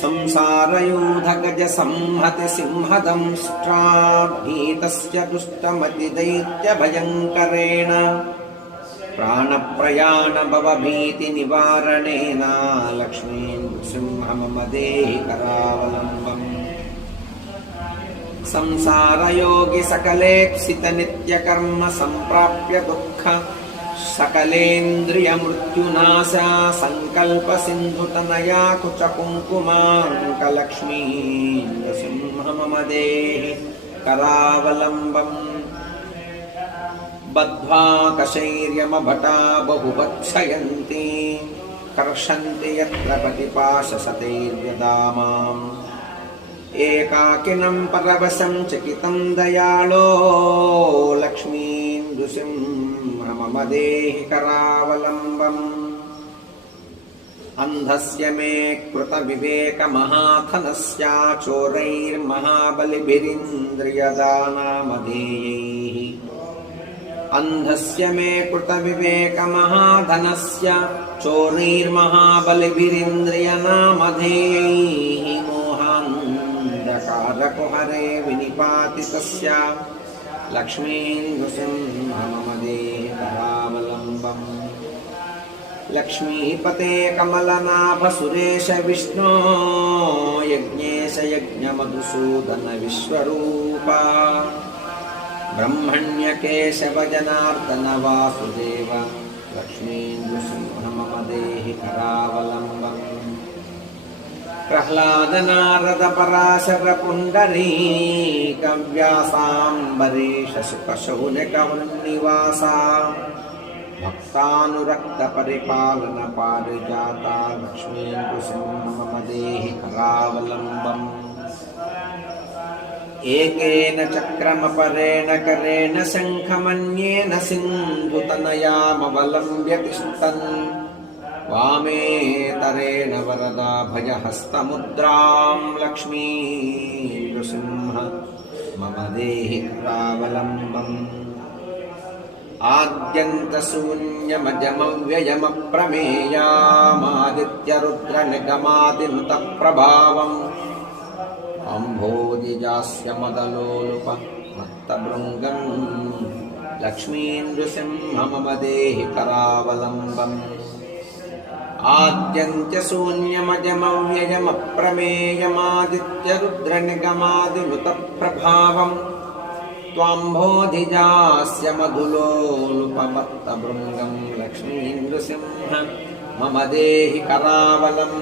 संसारयूधगज संहति सिंहदंष्ट्राभीतस्य दुष्टमतिदैत्यभयङ्करेण प्राणप्रयाणभवभीतिनिवारणेन लक्ष्मीं सिंह मम देहि करावलम्बम् संसारयोगि सकलेप्सितनित्यकर्म सम्प्राप्य दुःख सकलेन्द्रियमृत्युनाशा सङ्कल्पसिन्धुतनया कुचकुङ्कुमाङ्कलक्ष्मी नृसिंह मम देहि करावलम्बम् बद्ध्वा कशैर्यमभटा बहुभक्षयन्ति कर्षन्ति यत्र पटिपाशसतैर्यदा माम् एकाकिनं परवशं चकितं दयाळो लक्ष्मीं नृसिंह मम देहि करावलम्बम् अन्धस्य मे कृतविवेकमहाथनस्य चोरैर्महाबलिभिरिन्द्रियदानामधेयैः अन्धस्य मे कृतविवेकमहाधनस्य चोरैर्महाबलिभिरिन्द्रियनामधेयैः मोहान्धकारकुहरे विनिपाति तस्य लक्ष्मीं नृसिंह मम लक्ष्मीपते कमलनाभ सुरेश विष्णो यज्ञेश यज्ञमधुसूदन विश्वरूपा ब्रह्मण्यकेशव जनार्दन वासुदेव लक्ष्मीन्दुसिंह मम देहि करावलम्बम् प्रह्लादनारद पराशर पुण्डरीकव्यासाम्बरीश सुखशौनकवन्निवासा भक्तानुरक्तपरिपालन पारिजाता लक्ष्मीन्दुसिंह मम देहि करावलम्बम् एकेन चक्रमपरेण करेण शङ्खमन्येन सिन्धुतनयामवलम्ब्य तिष्ठन् वामेतरेण वरदा भयहस्तमुद्रां लक्ष्मी नृसिंह मम देहि करावलम्बम् आद्यन्तशून्यमजमव्ययमप्रमेयामादित्यरुद्रनिगमादिनुतप्रभावम् अम्भोजिजास्य मदलोलुप मत्तभृङ्गम् लक्ष्मीन्दृसिंह मम देहि करावलम्बम् आद्यन्त्यशून्यमजमव्ययमप्रमेयमादित्यरुद्रनिगमादिनुतप्रभावम् त्वाम्भोधिजास्य मधुलोलुपमत्तभृङ्गम् लक्ष्मीन्दृसिंह मम देहि करावलम्